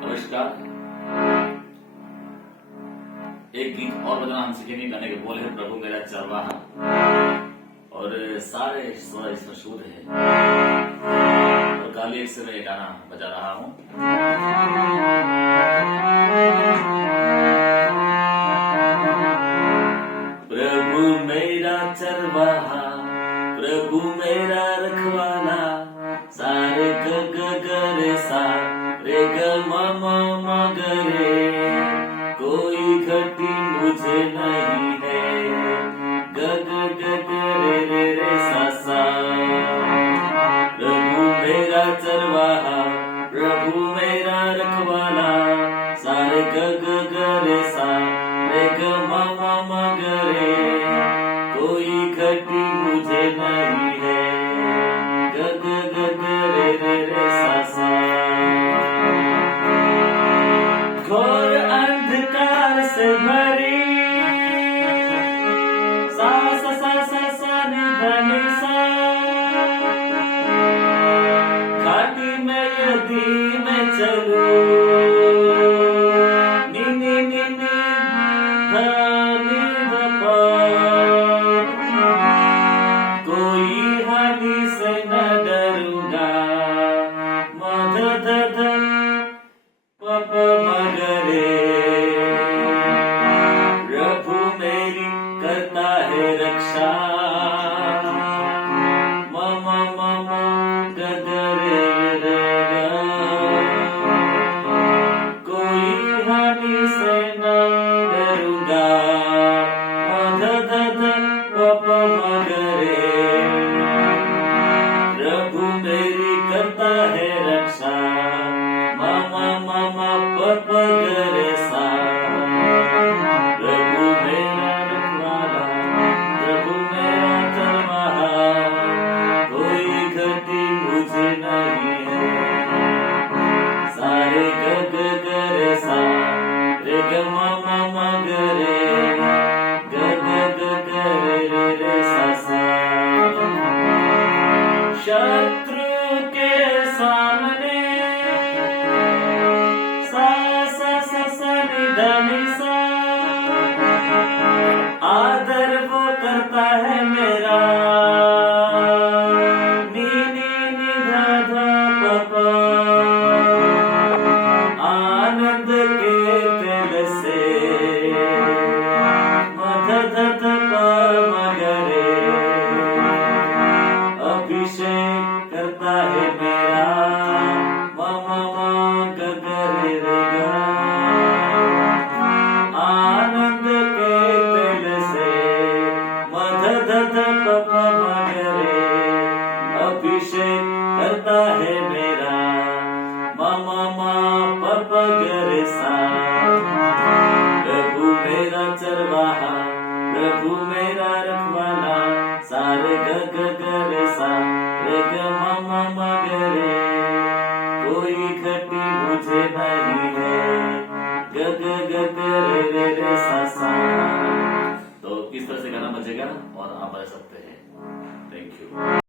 नमस्कार। एक गीत और बजाना हम सीखेंगे। गाने के बोल है प्रभु मेरा चरवाहा और सारे स्वर इसमें शुद्ध है और काली से मैं ये गाना बजा रहा हूँ। प्रभु मेरा चरवाहा, प्रभु मेरा रखवाला, सारे ग ग रे सा रे ग म म ग रे, कोई घटी मुझे नहीं है, ग ग रे सा सा। प्रभु मेरा चरवाहा, प्रभु मेरा रखवाला, सारे ग ग रे सा रे ग म म ग रे, कोई घटी मुझे नहीं है, ग ग रे सा सा। घोर अंधकार से भरी सा नि ध नि सा, घाटी में यदि मैं चलूं, नि नि नि नि ध नि ध प, कोई हानि से न डरूंगा, म ध ध ध प प म ग रे। प्रभु मेरी करता है रक्षा, म म म ग ग रे ग, कोई हानि से न डरूंगा, म ध ध ध प प म ग रे। प्रभु मेरी करता है रक्षा, म म प प ग रे सा। प्रभु मेरा रखवाला, प्रभु मेरा चरवाहा, कोई घटी मुझे नहीं है, सारे ग ग रे सा रे ग म ग रे, ग ग रे सा सा। शत्रु के सामने सा नि ध नि सा, आदर वो करता है मेरा, नि नि नि ध ध प प, आनंद के तेल से म ध ध ध प म ग रे, अभिषेक करता है मेरा, म म ग ग रे ग, आनंद के तेल से म ध ध ध प प म ग रे, अभिषेक करता है मेरा, म म प प ग रे सा। प्रभु मेरा चरवाहा, प्रभु मेरा रखवाला, सारे ग ग रे सा रे ग म ग रे, कोई घटी मुझे नहीं है, ग ग रे सा सा। तो किस तरह से गाना बजेगा और आप बजा सकते हैं। Thank you.